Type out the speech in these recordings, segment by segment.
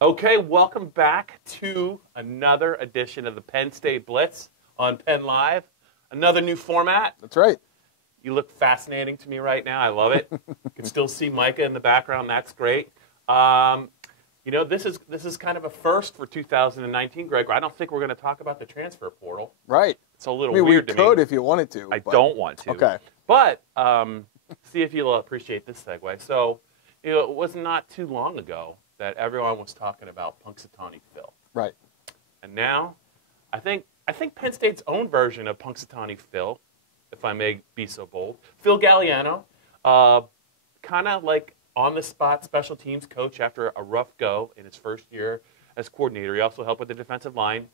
Okay, welcome back to another edition of the Penn State Blitz on PennLive. Another new format. That's right. You look fascinating to me right now. I love it. You can still see Micah in the background. That's great. This is kind of a first for 2019, Greg. I don't think we're going to talk about the transfer portal. Right. It's a little weird to me. We could if you wanted to. I don't want to. Okay. But see if you'll appreciate this segue. So, it was not too long ago that everyone was talking about Punxsutawney Phil. Right. And now, I think Penn State's own version of Punxsutawney Phil, if I may be so bold, Phil Galliano, kind of like on-the-spot special teams coach after a rough go in his first year as coordinator. He also helped with the defensive line,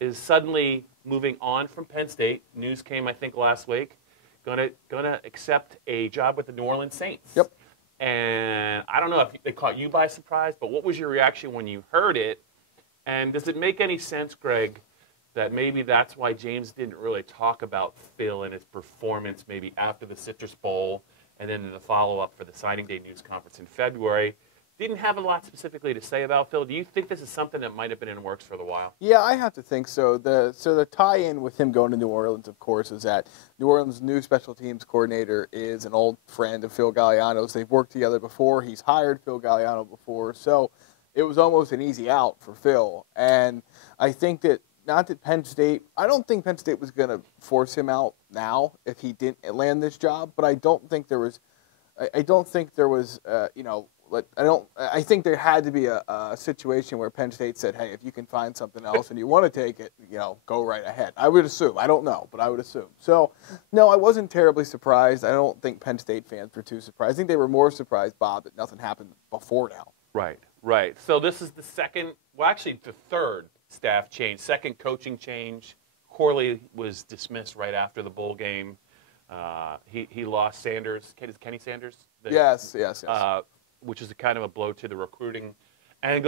is suddenly moving on from Penn State. News came, I think, last week. Gonna accept a job with the New Orleans Saints. Yep. And I don't know if they caught you by surprise, but what was your reaction when you heard it? And does it make any sense, Greg, that maybe that's why James didn't really talk about Phil and his performance maybe after the Citrus Bowl and then in the follow-up for the signing day news conference in February? Didn't have a lot specifically to say about Phil. Do you think this is something that might have been in the works for a while? Yeah, I have to think so. The tie-in with him going to New Orleans, of course, is that New Orleans' new special teams coordinator is an old friend of Phil Galliano's. They've worked together before. He's hired Phil Galliano before. So it was almost an easy out for Phil. And I think that I don't think Penn State was going to force him out now if he didn't land this job. But I think there was, I think there had to be a situation where Penn State said, hey, if you can find something else and you want to take it, go right ahead. I would assume. I don't know, but I would assume. So, no, I wasn't terribly surprised. I don't think Penn State fans were too surprised. I think they were more surprised, Bob, that nothing happened before now. Right. So this is the the third staff change, second coaching change. Corley was dismissed right after the bowl game. He lost Sanders. Kenny Sanders? Yes. Which is a kind of a blow to the recruiting and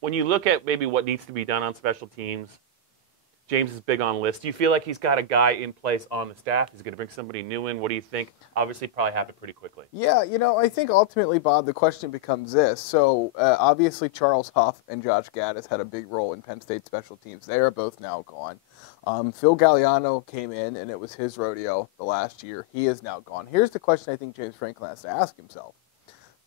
when you look at maybe what needs to be done on special teams, James is big on lists. Do you feel like he's got a guy in place on the staff? He's going to bring somebody new in. What do you think? Obviously, probably happened pretty quickly. Yeah, I think ultimately, Bob, the question becomes this. So, obviously, Charles Huff and Josh Gaddis had a big role in Penn State special teams. They are both now gone. Phil Galliano came in, and it was his rodeo the last year. He is now gone. Here's the question I think James Franklin has to ask himself.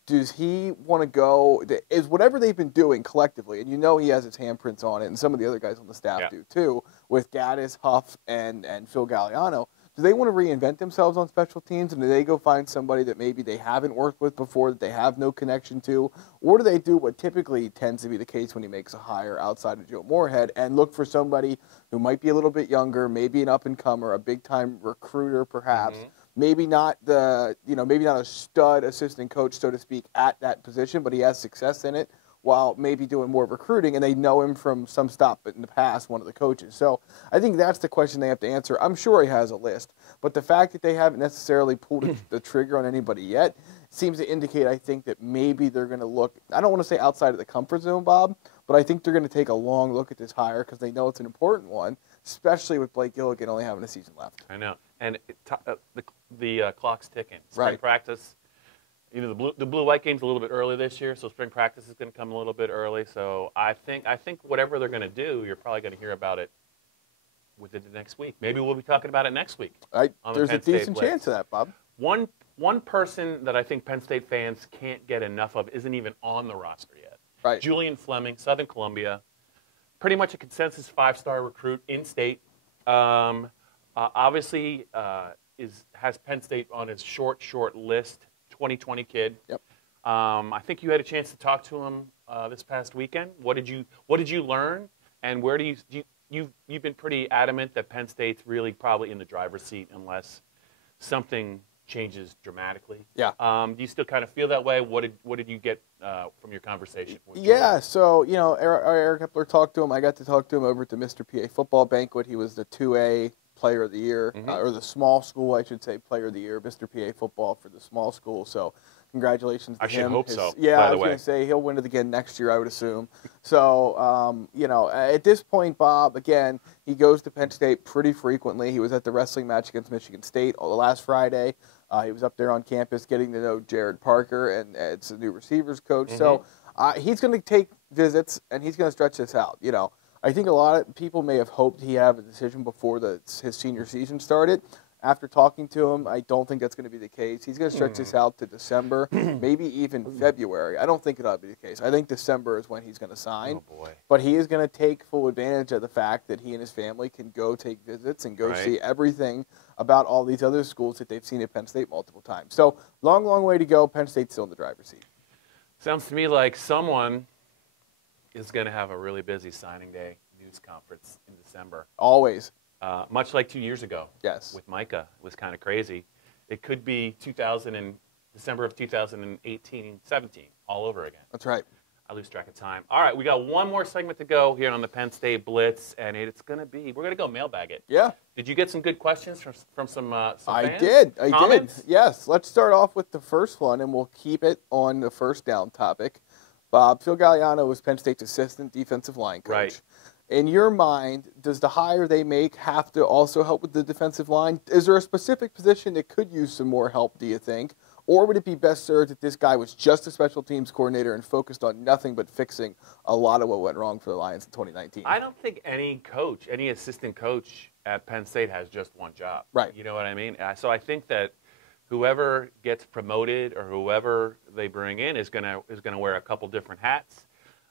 Does he want to go? Is whatever they've been doing collectively, and he has his handprints on it, and some of the other guys on the staff do too, with Gaddis, Huff, and Phil Galliano, do they want to reinvent themselves on special teams, and do they go find somebody that maybe they haven't worked with before, that they have no connection to, or do they do what typically tends to be the case when he makes a hire outside of Joe Moorhead and look for somebody who might be a little bit younger, maybe an up-and-comer, a big-time recruiter perhaps, maybe not maybe not a stud assistant coach, so to speak, at that position, but he has success in it while maybe doing more recruiting, and they know him from some stop in the past, one of the coaches. So I think that's the question they have to answer. I'm sure he has a list, but the fact that they haven't necessarily pulled the trigger on anybody yet seems to indicate, I think, that maybe they're going to look, I don't want to say outside of the comfort zone, Bob, but I think they're going to take a long look at this hire because they know it's an important one, especially with Blake Gilligan only having a season left. I know. And the clock's ticking. Spring practice, the blue-white game's a little bit early this year, so spring practice is going to come a little bit early. So I think whatever they're going to do, you're probably going to hear about it within the next week. Maybe we'll be talking about it next week. There's a decent chance of that, Bob. One person that I think Penn State fans can't get enough of isn't even on the roster yet. Right. Julian Fleming, Southern Columbia, pretty much a consensus 5-star recruit in state. Obviously, has Penn State on his short list. 2020 kid. Yep. I think you had a chance to talk to him this past weekend. What did you learn? And where you've been pretty adamant that Penn State's really probably in the driver's seat unless something changes dramatically. Yeah. Do you still kind of feel that way? What did you get from your conversation with Julian? So Eric Hepler talked to him. I got to talk to him over at the Mr. PA football banquet. He was the 2A Player of the Year, or the small school, I should say, Player of the Year, Mr. PA football for the small school. So congratulations to him. I should hope so. Yeah, I was going to say he'll win it again next year, I would assume. So, at this point, Bob, again, he goes to Penn State pretty frequently. He was at the wrestling match against Michigan State last Friday. He was up there on campus getting to know Jared Parker, and it's a new receivers coach. So He's going to take visits, and he's going to stretch this out. I think a lot of people may have hoped he have a decision before his senior season started. After talking to him, I don't think that's going to be the case. He's going to stretch this out to December, maybe even February. I don't think it'll be the case. I think December is when he's going to sign. Oh, boy. But he is going to take full advantage of the fact that he and his family can go take visits and go see everything about all these other schools that they've seen at Penn State multiple times. So, long, long way to go. Penn State's still in the driver's seat. Sounds to me like someone is going to have a really busy signing day news conference in December. Always. Much like 2 years ago. Yes. With Micah. It was kind of crazy. It could be December of 2018, 17, all over again. That's right. I lose track of time. All right, we got one more segment to go here on the Penn State Blitz, and we're going to go mailbag it. Yeah. Did you get some good questions from some fans? I did. Comments? Yes. Let's start off with the first one, and we'll keep it on the first down topic. Phil Galliano was Penn State's assistant defensive line coach. Right. In your mind, does the hire they make have to also help with the defensive line? Is there a specific position that could use some more help, do you think? Or would it be best served if this guy was just a special teams coordinator and focused on nothing but fixing a lot of what went wrong for the Lions in 2019? I don't think any assistant coach at Penn State has just one job. Right. You know what I mean? So I think that whoever gets promoted or whoever they bring in is going to wear a couple different hats.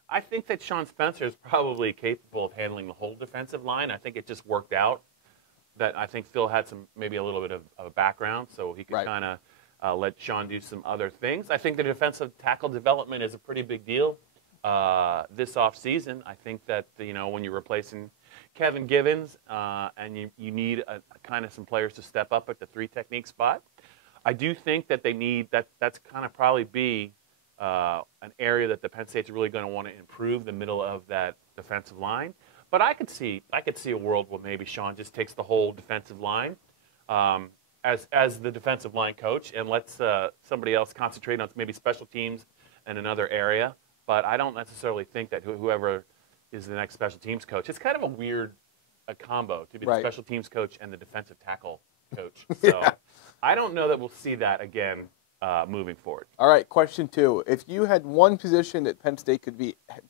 I think that Sean Spencer is probably capable of handling the whole defensive line. I think it just worked out that I think Phil had maybe a little bit of a background, so he could kind of let Sean do some other things. I think the defensive tackle development is a pretty big deal this offseason. I think that when you're replacing Kevin Givens and you need kind of some players to step up at the 3 technique spot, I do think that they need that's kind of probably be an area that the Penn State's really going to want to improve the middle of that defensive line. But I could see a world where maybe Sean just takes the whole defensive line as the defensive line coach and lets somebody else concentrate on maybe special teams in another area. But I don't necessarily think that whoever is the next special teams coach, it's kind of a weird combo to be the special teams coach and the defensive tackle coach. So I don't know that we'll see that again moving forward. All right, question 2. If you had one position that Penn State could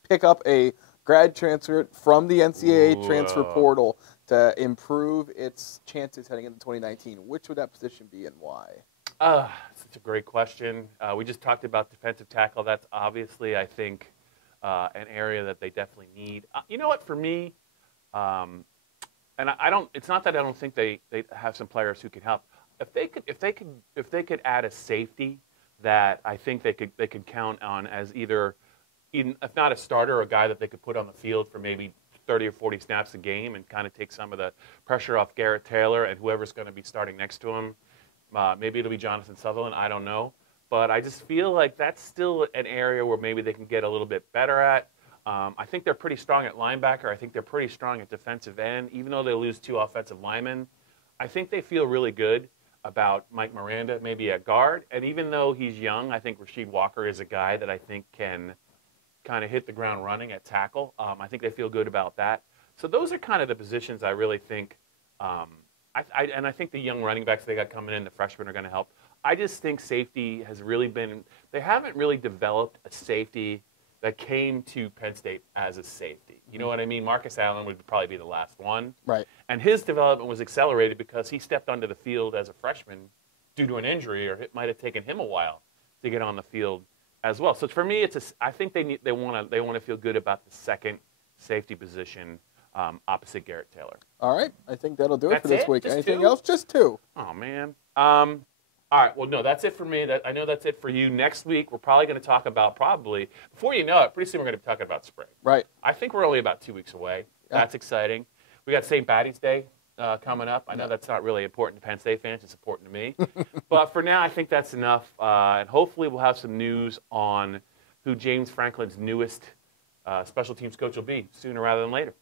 pick up a grad transfer from the NCAA transfer portal to improve its chances heading into 2019, which would that position be and why? Such a great question. We just talked about defensive tackle. That's obviously, I think, an area that they definitely need. You know what? For me, and I don't. It's not that I don't think they have some players who can help. If they could add a safety that I think they could count on as either, if not a starter, a guy that they could put on the field for maybe 30 or 40 snaps a game and kind of take some of the pressure off Garrett Taylor and whoever's going to be starting next to him. Maybe it'll be Jonathan Sutherland. I don't know. But I just feel like that's still an area where maybe they can get a little bit better at. I think they're pretty strong at linebacker. I think they're pretty strong at defensive end. Even though they lose 2 offensive linemen, I think they feel really good about Mike Miranda, maybe at guard. And even though he's young, I think Rasheed Walker is a guy that I think can kind of hit the ground running at tackle. I think they feel good about that. So those are kind of the positions I really think. And I think the young running backs they got coming in, the freshmen, are going to help. I just think safety has really been – they haven't really developed a safety that came to Penn State as a safety. You know what I mean? Marcus Allen would probably be the last one. Right. And his development was accelerated because he stepped onto the field as a freshman due to an injury, or it might have taken him a while to get on the field as well. So for me, I think they want to feel good about the second safety position opposite Garrett Taylor. All right. I think that'll do it for this week. Just Anything 2? else? Just 2. Oh, man. All right, well, no, that's it for me. I know that's it for you. Next week, we're probably going to talk about before you know it, pretty soon we're going to be talking about spring. Right. I think we're only about 2 weeks away. Yeah. That's exciting. We got St. Patty's Day coming up. I know that's not really important to Penn State fans. It's important to me. But for now, I think that's enough. And hopefully we'll have some news on who James Franklin's newest special teams coach will be sooner rather than later.